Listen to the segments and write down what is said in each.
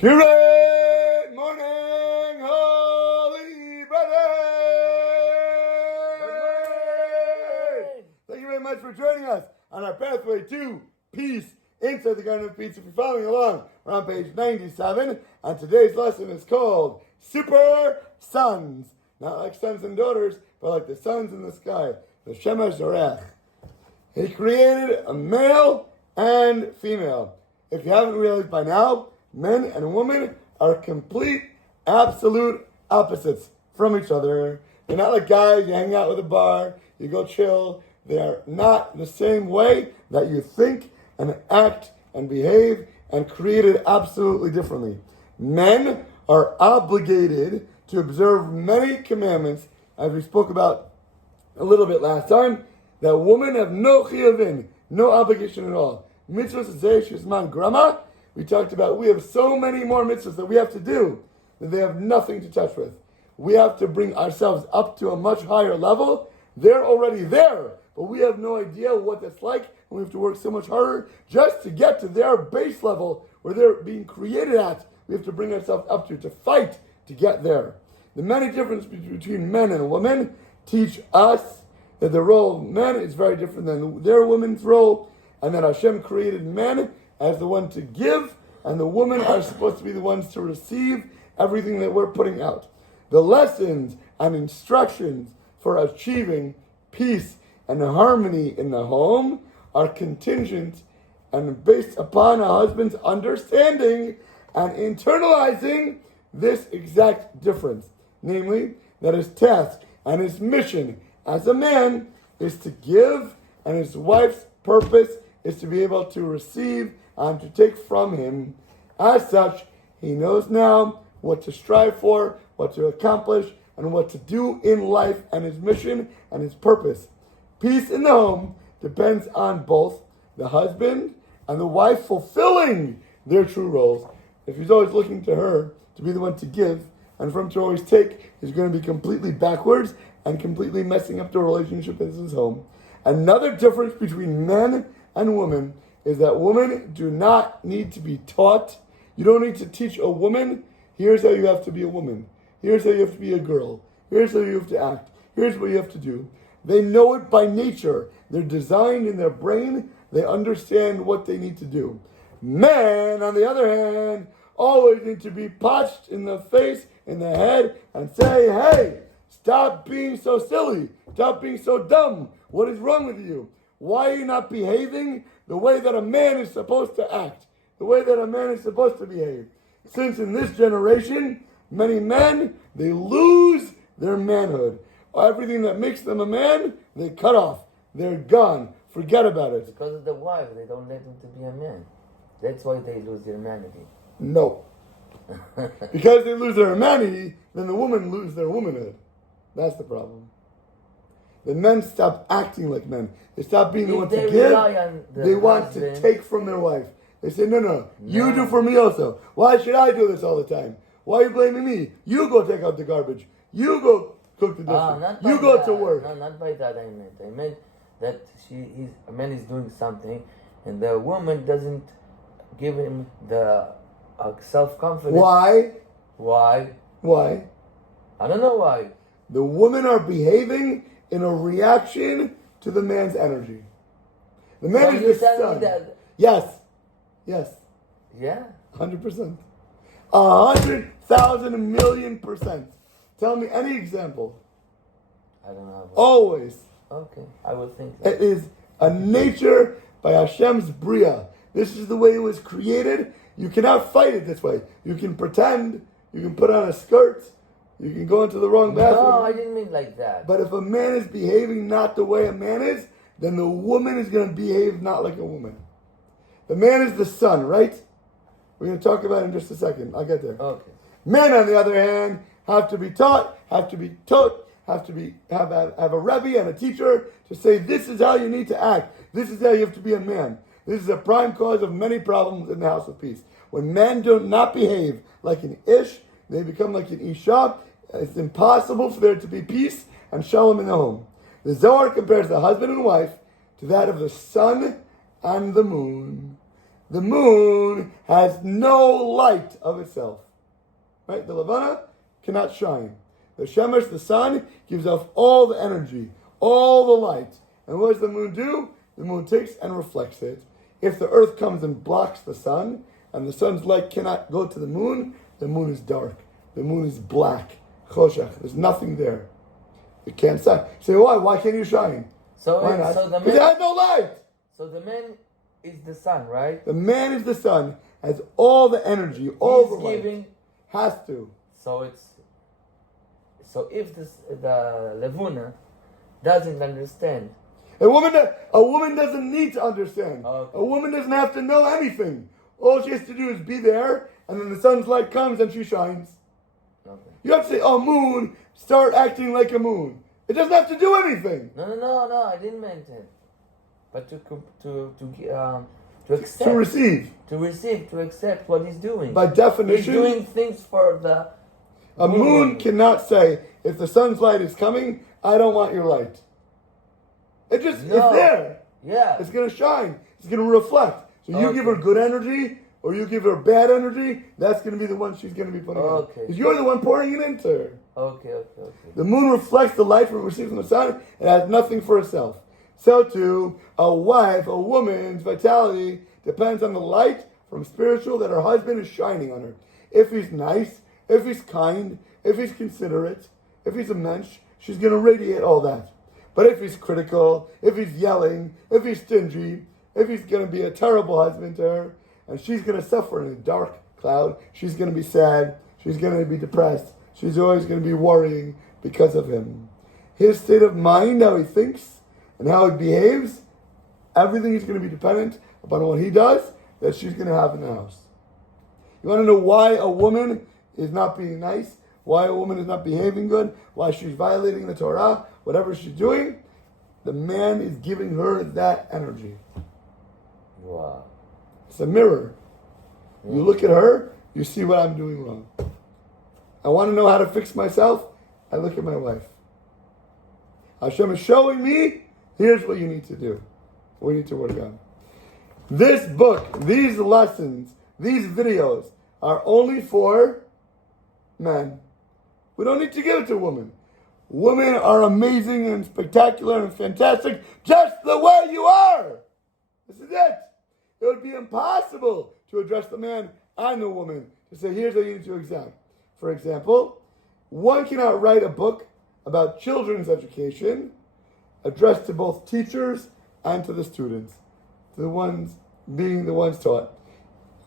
Good morning, holy brethren! Thank you very much for joining us on our pathway to peace inside the Garden of Peace. If you're following along, we're on page 97, and today's lesson is called Super Sons. Not like sons and daughters, but like the suns in the sky, the Shemesh Zorech. He created a male and female. If you haven't realized by now, men and women are complete, absolute opposites from each other. They're not like guys, you hang out with a bar, you go chill. They are not the same way that you think and act and behave, and created absolutely differently. Men are obligated to observe many commandments, as we spoke about a little bit last time, that women have no chiyuvin, no obligation at all. Mitzvahs zeh shizman grama. We talked about we have so many more mitzvahs that we have to do that they have nothing to touch with. We have to bring ourselves up to a much higher level. They're already there, but we have no idea what that's like, and we have to work so much harder just to get to their base level where they're being created at. We have to bring ourselves up to fight to get there. The many differences between men and women teach us that the role of men is very different than their women's role, and that Hashem created men as the one to give, and the women are supposed to be the ones to receive everything that we're putting out. The lessons and instructions for achieving peace and harmony in the home are contingent and based upon a husband's understanding and internalizing this exact difference. Namely, that his task and his mission as a man is to give, and his wife's purpose is to be able to receive and to take from him. As such, he knows now what to strive for, what to accomplish, and what to do in life, and his mission and his purpose. Peace in the home depends on both the husband and the wife fulfilling their true roles. If he's always looking to her to be the one to give, and for him to always take, he's going to be completely backwards and completely messing up the relationship in his home. Another difference between men and women is that women do not need to be taught. You don't need to teach a woman, here's how you have to be a woman. Here's how you have to be a girl. Here's how you have to act. Here's what you have to do. They know it by nature. They're designed in their brain. They understand what they need to do. Men, on the other hand, always need to be punched in the face, in the head, and say, hey, stop being so silly. Stop being so dumb. What is wrong with you? Why are you not behaving the way that a man is supposed to act? The way that a man is supposed to behave? Since in this generation, many men, they lose their manhood. Everything that makes them a man, they cut off. They're gone. Forget about it. Because of the wife, they don't let him to be a man. That's why they lose their humanity. No. Because they lose their humanity, then the women lose their womanhood. That's the problem. The men stop acting like men. They stop being the one to give. They want to take from their wife. They say, no, you do for me also. Why should I do this all the time? Why are you blaming me? You go take out the garbage. You go cook the dishes. You go to work. No, not by that I meant that a man is doing something, and the woman doesn't give him the self-confidence. Why? Why? I don't know why. The women are behaving in a reaction to the man's energy. The man is the sun. Yes. Yeah? 100%. 100,000 million%. Tell me any example. I don't know. Always. Okay, I will think that. It is a nature by Hashem's Bria. This is the way it was created. You cannot fight it this way. You can pretend. You can put on a skirt. You can go into the wrong bathroom. No, I didn't mean like that. But if a man is behaving not the way a man is, then the woman is going to behave not like a woman. The man is the sun, right? We're going to talk about it in just a second. I'll get there. Okay. Men, on the other hand, have to be taught, have a Rebbe and a teacher to say, this is how you need to act. This is how you have to be a man. This is a prime cause of many problems in the house of peace. When men do not behave like an ish, they become like an isha. It's impossible for there to be peace and shalom in the home. The Zohar compares the husband and wife to that of the sun and the moon. the moon has no light of itself. Right? The Levana cannot shine. The Shemesh, the sun, gives off all the energy, all the light. And what does the moon do? The moon takes and reflects it. If the earth comes and blocks the sun, and the sun's light cannot go to the moon is dark. The moon is black. Choshech. There's nothing there. It can't shine. Say, why? Why can't you shine? Why not? Because it has no light. So the man is the sun, right? The man is the sun, has all the energy, all the light. Giving. Has to. So if the Levuna doesn't understand. A woman doesn't need to understand. Okay. A woman doesn't have to know anything. All she has to do is be there, and then the sun's light comes and she shines. Okay. You have to say, oh, moon, start acting like a moon. It doesn't have to do anything. No, I didn't mean that. But to accept. To receive. To accept what he's doing. By definition. He's doing things for the A moon cannot say, if the sun's light is coming, I don't want your light. It's there. Yeah. It's going to shine. It's going to reflect. So you give her good energy, or you give her bad energy, that's going to be the one she's going to be putting out. Okay. Because you're the one pouring it into her. Okay. The moon reflects the light from received from the sun. It has nothing for itself. So too, a woman's vitality depends on the light from spiritual that her husband is shining on her. If he's nice, if he's kind, if he's considerate, if he's a mensch, she's going to radiate all that. But if he's critical, if he's yelling, if he's stingy, if he's going to be a terrible husband to her, and she's going to suffer in a dark cloud, she's going to be sad, she's going to be depressed, she's always going to be worrying because of him. His state of mind, how he thinks, and how he behaves, everything is going to be dependent upon what he does that she's going to have in the house. You want to know why a woman is not being nice? Why a woman is not behaving good? Why she's violating the Torah? Whatever she's doing, the man is giving her that energy. Wow. It's a mirror. You look at her, you see what I'm doing wrong. I want to know how to fix myself, I look at my wife. Hashem is showing me, here's what you need to do. What you need to work on. This book, these lessons, these videos are only for men. We don't need to give it to women. Women are amazing and spectacular and fantastic just the way you are. This is it. It would be impossible to address the man and the woman to say, here's what you need to examine. For example, one cannot write a book about children's education addressed to both teachers and to the students, to the ones being the ones taught.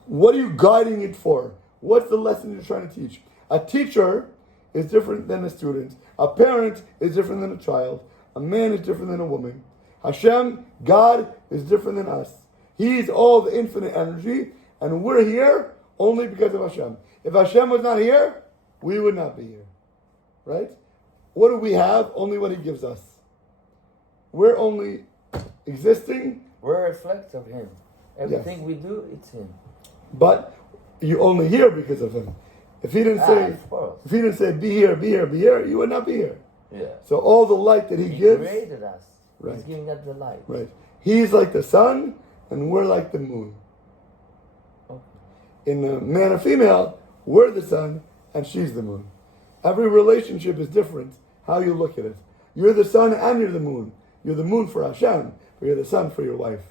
What are you guiding it for? What's the lesson you're trying to teach? A teacher is different than a student. A parent is different than a child. A man is different than a woman. Hashem, God, is different than us. He's all the infinite energy, and we're here only because of Hashem. If Hashem was not here, we would not be here. Right? What do we have? Only what He gives us. We're only existing. We're a reflection of Him. Everything we do, it's Him. But you're only here because of Him. If He didn't say, be here, be here, be here, you would not be here. Yeah. So all the light that He gives. He created us. Right. He's giving us the light. Right. He's like the sun, and we're like the moon. Okay. In the man and female, we're the sun, and she's the moon. Every relationship is different, how you look at it. You're the sun and you're the moon. You're the moon for Hashem, but you're the sun for your wife.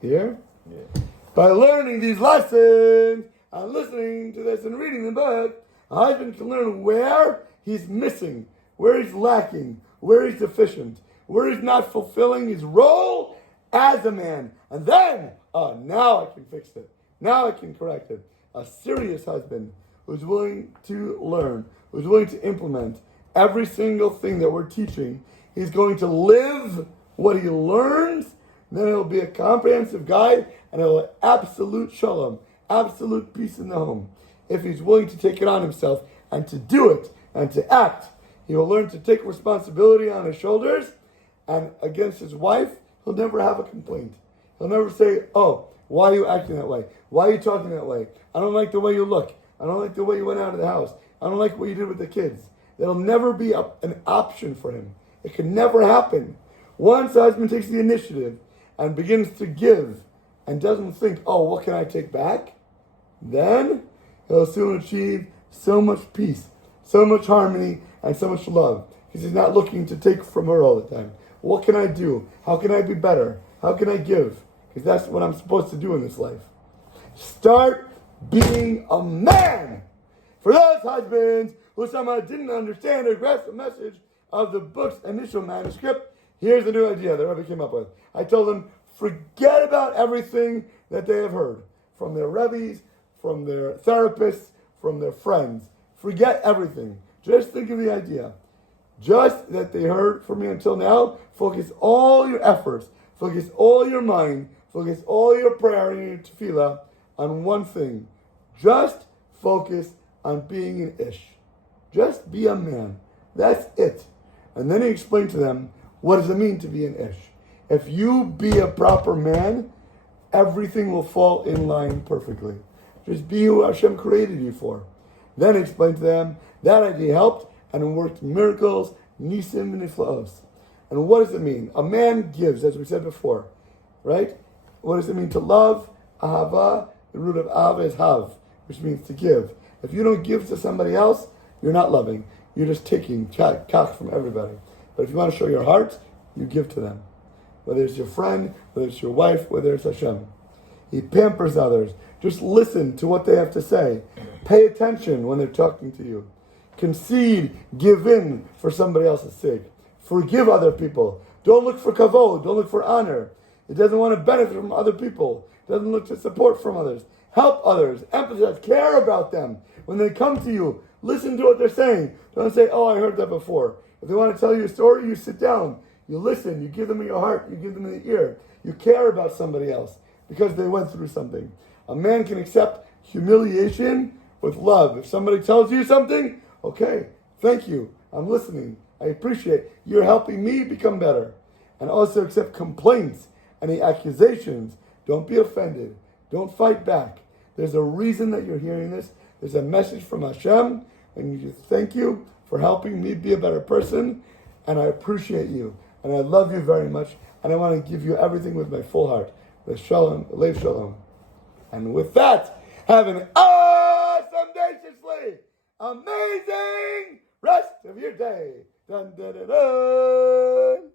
Here? Yeah. By learning these lessons, and listening to this and reading the book, a husband can learn where he's missing, where he's lacking, where he's deficient, where he's not fulfilling his role as a man. And then, now I can fix it. Now I can correct it. A serious husband who's willing to learn, who's willing to implement every single thing that we're teaching. He's going to live what he learns. Then it'll be a comprehensive guide, and it'll have absolute shalom, absolute peace in the home. If he's willing to take it on himself and to do it and to act, he will learn to take responsibility on his shoulders, and against his wife, he'll never have a complaint. He'll never say, oh, why are you acting that way? Why are you talking that way? I don't like the way you look. I don't like the way you went out of the house. I don't like what you did with the kids. That'll never be an option for him. It can never happen. Once the husband takes the initiative and begins to give and doesn't think, oh, what can I take back? Then he'll soon achieve so much peace, so much harmony, and so much love. Because he's not looking to take from her all the time. What can I do? How can I be better? How can I give? Because that's what I'm supposed to do in this life. Start being a man. For those husbands who somehow didn't understand or grasp the message of the book's initial manuscript, here's the new idea that Rabbi came up with. I told them, forget about everything that they have heard from their rabbis, from their therapists, from their friends. Forget everything. Just think of the idea. Just that they heard from me until now. Focus all your efforts, focus all your mind, focus all your prayer and your tefillah on one thing. Just focus on being an ish. Just be a man. That's it. And then he explained to them, what does it mean to be an ish? If you be a proper man, everything will fall in line perfectly. Just be who Hashem created you for. Then he explained to them, that idea helped and worked miracles, nisim and niflaos. And what does it mean? A man gives, as we said before, right? What does it mean to love? Ahava, the root of ahava is hav, which means to give. If you don't give to somebody else, you're not loving. You're just taking kach from everybody. But if you want to show your heart, you give to them. Whether it's your friend, whether it's your wife, whether it's Hashem. He pampers others. Just listen to what they have to say. Pay attention when they're talking to you. Concede, give in for somebody else's sake. Forgive other people. Don't look for kavod. Don't look for honor. It doesn't want to benefit from other people. It doesn't look to support from others. Help others. Empathize. Care about them. When they come to you, listen to what they're saying. Don't say, oh, I heard that before. If they want to tell you a story, you sit down. You listen. You give them your heart. You give them the ear. You care about somebody else because they went through something. A man can accept humiliation with love. If somebody tells you something, okay, thank you. I'm listening. I appreciate you're helping me become better. And also accept complaints, any accusations. Don't be offended. Don't fight back. There's a reason that you're hearing this. There's a message from Hashem, and you just thank you for helping me be a better person, and I appreciate you, and I love you very much, and I want to give you everything with my full heart. With Shalom, Lev Shalom. And with that, have an awesome, amazing rest of your day. Dun, dun, dun, dun.